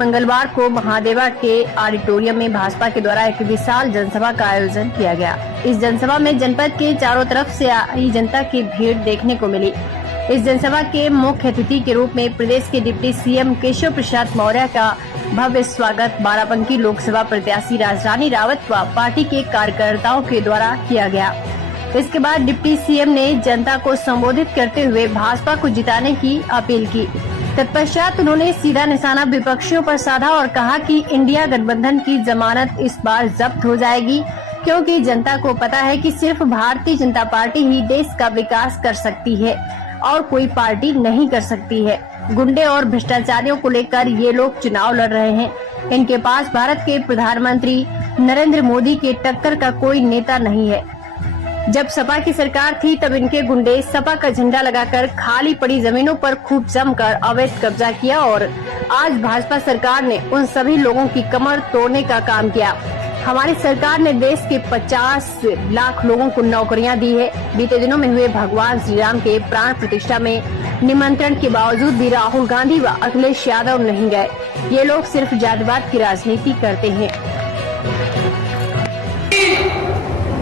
मंगलवार को महादेवा के ऑडिटोरियम में भाजपा के द्वारा एक विशाल जनसभा का आयोजन किया गया। इस जनसभा में जनपद के चारों तरफ से आई जनता की भीड़ देखने को मिली। इस जनसभा के मुख्य अतिथि के रूप में प्रदेश के डिप्टी सीएम केशव प्रसाद मौर्य का भव्य स्वागत बाराबंकी लोकसभा प्रत्याशी राजरानी रावत व पार्टी के कार्यकर्ताओं के द्वारा किया गया। इसके बाद डिप्टी सीएम ने जनता को संबोधित करते हुए भाजपा को जिताने की अपील की। तत्पश्चात उन्होंने सीधा निशाना विपक्षियों पर साधा और कहा कि इंडिया गठबंधन की जमानत इस बार जब्त हो जाएगी, क्योंकि जनता को पता है कि सिर्फ भारतीय जनता पार्टी ही देश का विकास कर सकती है और कोई पार्टी नहीं कर सकती है। गुंडे और भ्रष्टाचारियों को लेकर ये लोग चुनाव लड़ रहे हैं। इनके पास भारत के प्रधानमंत्री नरेंद्र मोदी के टक्कर का कोई नेता नहीं है। जब सपा की सरकार थी तब इनके गुंडे सपा का झंडा लगाकर खाली पड़ी जमीनों पर खूब जमकर अवैध कब्जा किया और आज भाजपा सरकार ने उन सभी लोगों की कमर तोड़ने का काम किया। हमारी सरकार ने देश के 50 लाख लोगों को नौकरियां दी है। बीते दिनों में हुए भगवान श्री राम के प्राण प्रतिष्ठा में निमंत्रण के बावजूद भी राहुल गांधी व अखिलेश यादव नहीं गए। ये लोग सिर्फ जातिवाद की राजनीति करते हैं।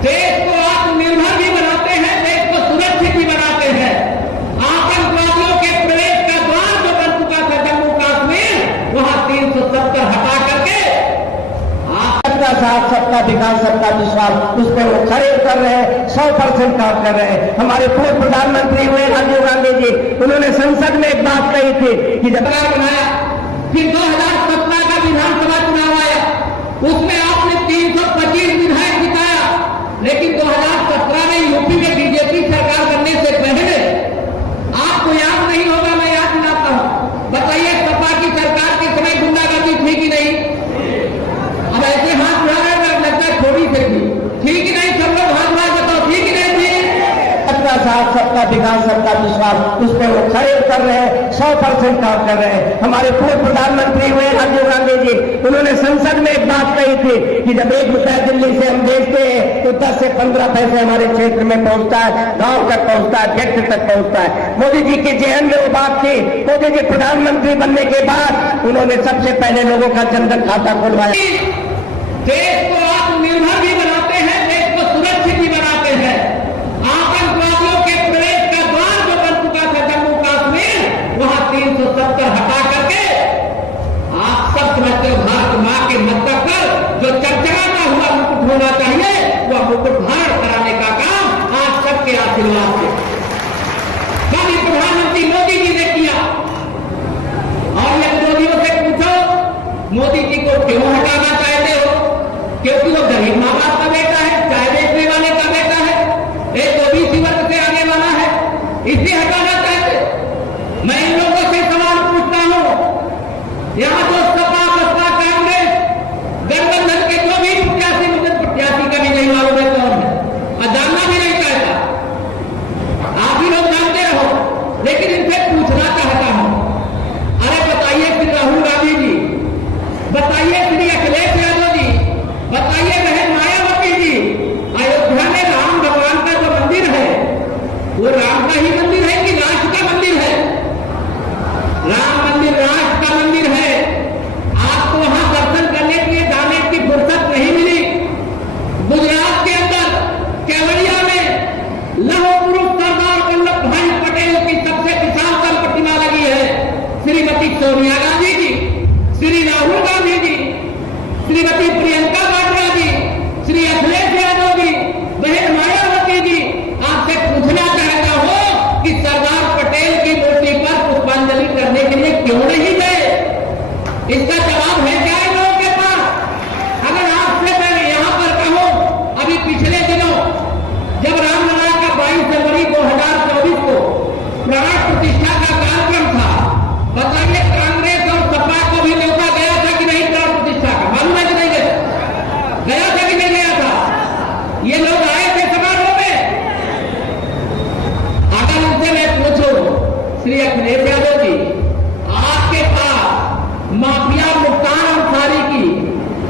देश को आत्मनिर्भर भी बनाते हैं, देश को सुरक्षित भी बनाते हैं। आतंकवादियों के प्रवेश का द्वार जो बन चुका था जम्मू कश्मीर, वहां 370 हटा करके सबका साथ, सबका विकास, सबका विश्वास, उस पर वो खड़े उतर रहे हैं, 100% काम कर रहे हैं। हमारे पूर्व प्रधानमंत्री हुए राजीव गांधी जी, उन्होंने संसद में एक बात कही थी कि जब बनाया, फिर 2017 का विधानसभा चुनाव आया, उसमें आपने 325 विधायक जिताया। लेकिन 2017 में यूपी में बीजेपी सरकार बनने से पहले आपको याद नहीं होगा, मैं याद दिलाता हूं। बताइए सपा की सरकार के समय गुंडागर्दी थी कि नहीं? अब ऐसे हाथ उड़ा रहे लगता है थोड़ी से थी, ठीक ही नहीं? सब लोग हाथ उड़ा बताओ, ठीक ही नहीं थी? सबका साथ, सबका विकास, सबका विश्वास, उस पर वो खड़े उतर रहे हैं, 100% काम कर रहे हैं। हमारे पूर्व प्रधानमंत्री हुए राजीव गांधी जी, उन्होंने संसद में एक बात कही थी कि जब 1 रुपया दिल्ली से हम बेचते हैं तो 10 से 15 पैसे हमारे क्षेत्र में पहुंचता है, गांव तक पहुंचता है, व्यक्ति तक पहुंचता है। मोदी जी के जेहन में वो बात थी। मोदी जी प्रधानमंत्री बनने के बाद उन्होंने सबसे पहले लोगों का जनधन खाता खुलवाया। देश को आत्मनिर्भर भी बनाते हैं, देश को सुरक्षित भी बनाते हैं। आतंकवादियों के प्रवेश का द्वार जो बन चुका था जम्मू कश्मीर, वहां 370 हटा करके आप सब समझते हो भारत मां के मस्तक पर जो चमचमाता हुआ मुकुट होना चाहिए, वह मुकुट धारण कराने का काम आप सबके आशीर्वाद से माननीय प्रधानमंत्री मोदी जी ने किया। और ये मोदियों से पूछो, मोदी जी को क्यों हटाना चाहते हो? क्योंकि वो गरीब माँ बाप का बेटा है, चाय बेचने वाले का बेटा है, एक ओबीसी वर्ग से आने वाला है, इसलिए हटाना चाहते। मैं इन लोगों से सवाल पूछता हूं, यहाँ जो सपा बसपा कांग्रेस गठबंधन के जो भी प्रत्याशी, मुझे प्रत्याशी का भी नहीं मालूम है कौन है और जानना भी नहीं चाहता, आप ही लोग जानते रहो, लेकिन इनसे पूछना चाहता हूं, अरे बताइए श्री राहुल गांधी जी, बताइए श्री अखिलेश यादव जी, बताइए बहन मायावती जी, अयोध्या में राम भगवान का जो मंदिर है वो राम का ही मंदिर है कि राष्ट्र का मंदिर है? राम मंदिर राष्ट्र का मंदिर है। आपको वहां दर्शन करने के लिए जाने की फुर्सत नहीं मिली। गुजरात के अंदर केवड़िया में लौह पुरुष सरदार वल्लभ भाई पटेल की सबसे विशालतम प्रतिमा लगी है। श्रीमती सोनिया गांधी जी, श्री राहुल गांधी जी, श्रीमती प्रियंका वाड्रा जी, श्री अखिलेश यादव जी, बहन मायावती जी, आपसे पूछना चाहता हूं कि सरदार पटेल की मूर्ति पर पुष्पांजलि करने के लिए क्यों नहीं गए? इसका जवाब है क्या इन लोगों के पास? अगर आपसे मैं यहां पर कहूं, अभी पिछले दिनों जब रामलला का 22 जनवरी 2024 को प्राण प्रतिष्ठा का कार्यक्रम था, बताइए कांग्रेस और सपा को भी न्योता गया था कि नहीं? प्राण प्रतिष्ठा का मालूम है कि नहीं गया? गया था कि नहीं गया था? ये लोग आए थे समारोह में। अगर उनसे मैं पूछूं, श्री अखिलेश यादव जी, आपके पास माफिया मुख्तार अंसारी की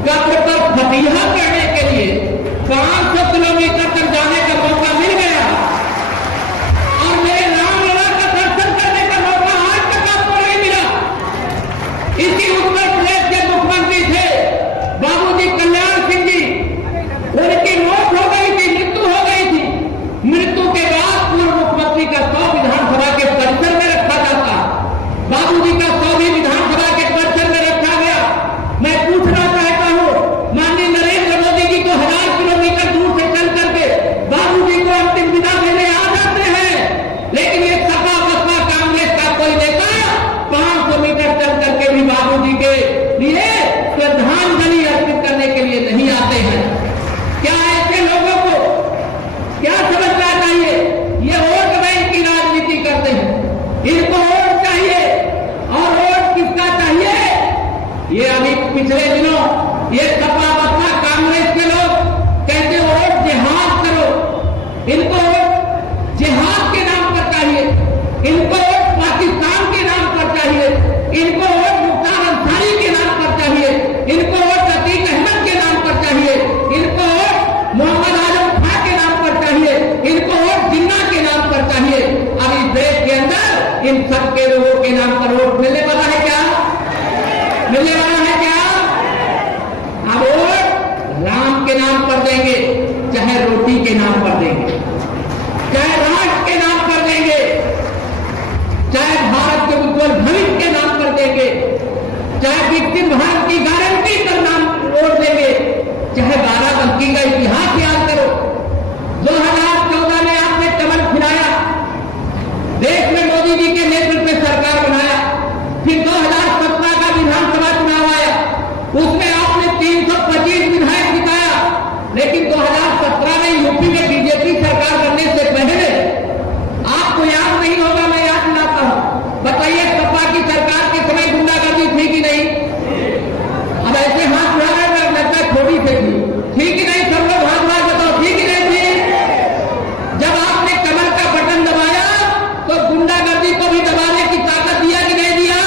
कब्र पर फतिहा करने के लिए 500 किलोमीटर तक जाने का मौका मिल गया और मेरे रामलला का दर्शन करने का मौका आज तक आपको नहीं मिला। इसकी उत्तर प्रदेश ये अभी पिछले दिनों ये सपा बसपा कांग्रेस के लोग कहते वोट जिहाद करो, इनको वोट जिहाद के नाम पर चाहिए, इनको वोट पाकिस्तान के नाम पर चाहिए, इनको वोट मुख्तार अंसारी के नाम पर चाहिए, इनको वोट अतीक अहमद के नाम पर चाहिए, इनको वोट मोहम्मद आजम खां के नाम पर चाहिए, इनको वोट जिन्ना के नाम पर चाहिए। अब इस देश के अंदर इन सबके लोगों के नाम पर वोट मिलने वाला है क्या? मिलने वाला है क्या? अब वोट राम के नाम पर देंगे, चाहे रोटी के नाम पर देंगे, चाहे राष्ट्र के नाम पर देंगे, चाहे भारत के उज्जवल भविष्य के नाम पर देंगे, चाहे विकसित भारत की गारंटी पर नाम वोट देंगे, चाहे बाराबंकी का इतिहास याद करो। 2014 में आपने कमल खिलाया, देश में मोदी जी के नेतृत्व में सरकार बनाया, फिर 2017 का विधानसभा चुनाव आया, उसमें आपने 325 विधायक जिताया, लेकिन 2017 में यूपी में बीजेपी सरकार बनने से पहले आपको याद नहीं होगा, मैं याद दिलाता हूं, बताइए सपा की सरकार के समय गुंडागर्दी थी कि नहीं? अब ऐसे हाथ उड़ा रहे हैं, लगता है थोड़ी से थी कि नहीं? सब लोग हाथ उड़ा बताओ, थी कि नहीं थी? जब आपने कमर का बटन दबाया तो गुंडागर्दी को भी दबाने की ताकत दिया कि नहीं दिया?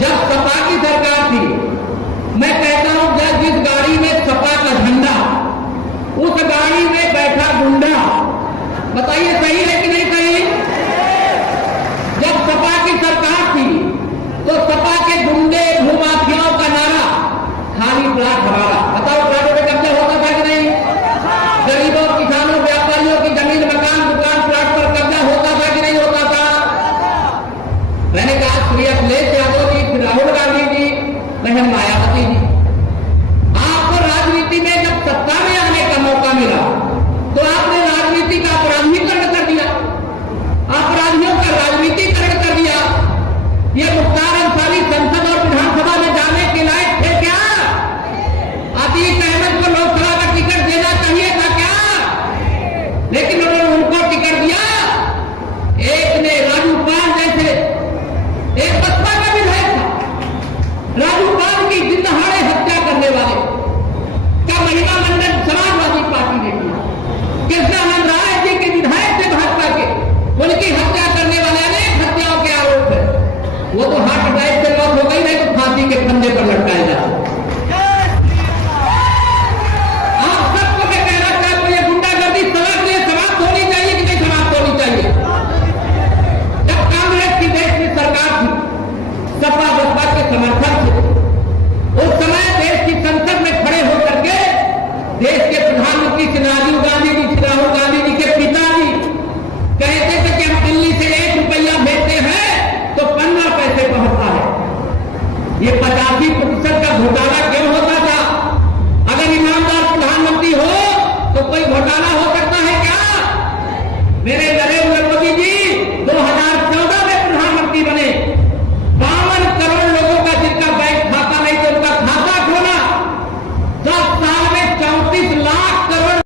जब सपा की सरकार थी, मैं कहता हूं जब जिस गाड़ी में सपा का झंडा, उस गाड़ी में बैठा गुंडा, बताइए सही है कि नहीं सही? जब सपा की सरकार थी तो सपा के गुंडे भूमाफियाओं का नारा खाली प्लाट हमारा, बताओ प्लाटों पे कब्जा होता था कि नहीं? गरीबों, किसानों, व्यापारियों की जमीन, मकान, दुकान, प्लाट पर कब्जा होता था कि नहीं होता था? मैंने कहा श्री अखिलेश यादव जी, फिर राहुल गांधी जी, बहन मायावती जी, आपको राजनीति में जब सत्ता में आने का मौका मिला तो आपने राजनीति का अपराधीकरण कर दिया, अपराधियों का राजनीतिकरण कर दिया। ये मुख्तार अंसारी संसद और विधानसभा में जाने के लायक थे क्या? अतीक अहमद को लोकसभा का टिकट देना चाहिए था क्या? लेकिन उन्होंने उनको टिकट दिया। एक ने राजू पाल जैसे एक बसपा का विधायक था, राजू पाल की जिंदहाड़े हत्या करने वाले का महिला मंडल समाजवादी पार्टी ने किया। कृष्णानंद राय जी के विधायक थे भाजपा के, उनकी हत्या करने वाले अनेक हत्याओं के आरोप है। वो तो हार्ट अटैक से मौत हो गई, नहीं तो फांसी के फंदे पर लटकाए जाते। आप सबको मैं कहना चाहता हूं, ये गुंडागर्दी समाप्त होनी चाहिए कि नहीं समाप्त होनी चाहिए? जब कांग्रेस की देश में सरकार थी, सपा बसपा के समर्थक थे, उस समय देश की संसद में खड़े होकर के देश के प्रधानमंत्री श्री राजीव गांधी जी, श्री राहुल गांधी जी के पिताजी कहते थे कि हम दिल्ली से 1 रुपया भेजते हैं तो 15 पैसे पहुंचता है। ये 85% का घोटाला